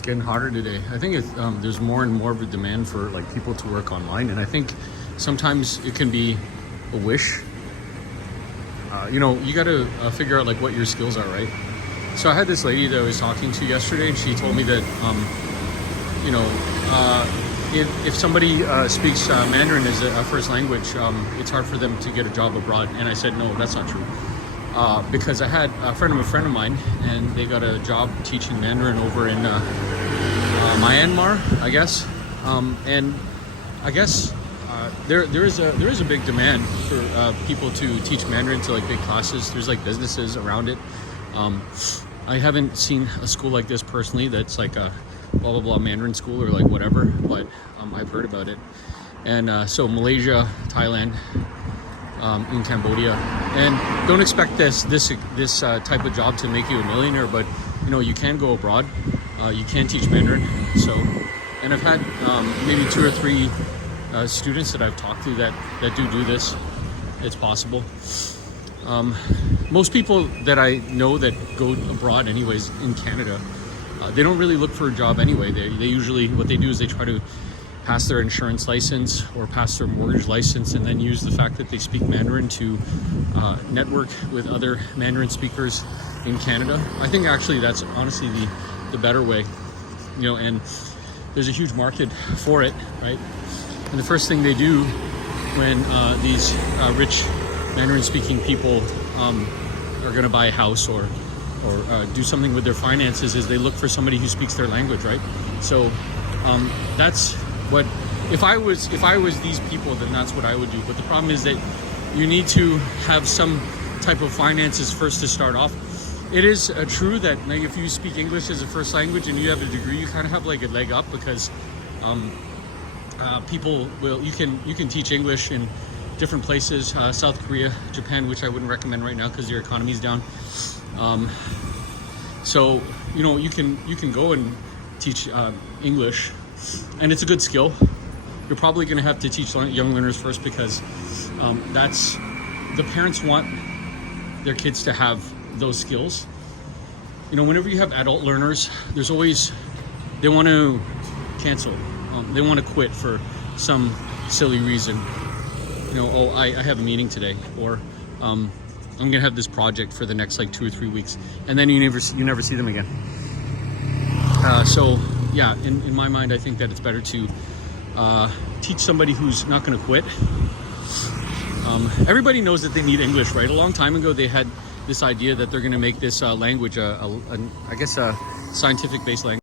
it's getting hotter today. I think there's more and more of a demand for like people to work online, and I think sometimes it can be a wish. You got to figure out like what your skills are, right? So I had this lady that I was talking to yesterday, and she told me that if somebody speaks Mandarin as a first language, it's hard for them to get a job abroad. And I said, no, that's not true. Because I had a friend of mine, and they got a job teaching Mandarin over in Myanmar, I guess. And I guess there is a big demand for people to teach Mandarin to like big classes. There's like businesses around it. I haven't seen a school like this personally that's like a blah blah blah Mandarin school or like whatever, but I've heard about it. And so Malaysia, Thailand, in Cambodia, and don't expect this type of job to make you a millionaire, but you can go abroad, you can teach Mandarin. So, and I've had maybe 2 or 3 students that I've talked to that do this. It's possible. Most people that I know that go abroad anyways in Canada, they don't really look for a job anyway. They usually, what they do is they try to pass their insurance license or pass their mortgage license, and then use the fact that they speak Mandarin to network with other Mandarin speakers in Canada. I think actually that's honestly the better way, and there's a huge market for it, right? And the first thing they do when these rich Mandarin speaking people are going to buy a house or do something with their finances is they look for somebody who speaks their language, right? So that's what, if I was these people, then that's what I would do. But the problem is that you need to have some type of finances first to start off. It is true that like if you speak English as a first language and you have a degree, you kind of have like a leg up, because you can teach English in different places, South Korea, Japan, which I wouldn't recommend right now because your economy's down. So you can go and teach English, and it's a good skill. You're probably going to have to teach young learners first, because that's, the parents want their kids to have those skills. Whenever you have adult learners, there's always, they want to cancel, they want to quit for some silly reason. I have a meeting today, or I'm gonna have this project for the next like 2 or 3 weeks, and then you never see them again. So yeah, in my mind, I think that it's better to teach somebody who's not going to quit. Everybody knows that they need English, right? A long time ago, they had this idea that they're going to make this language I guess a scientific based language.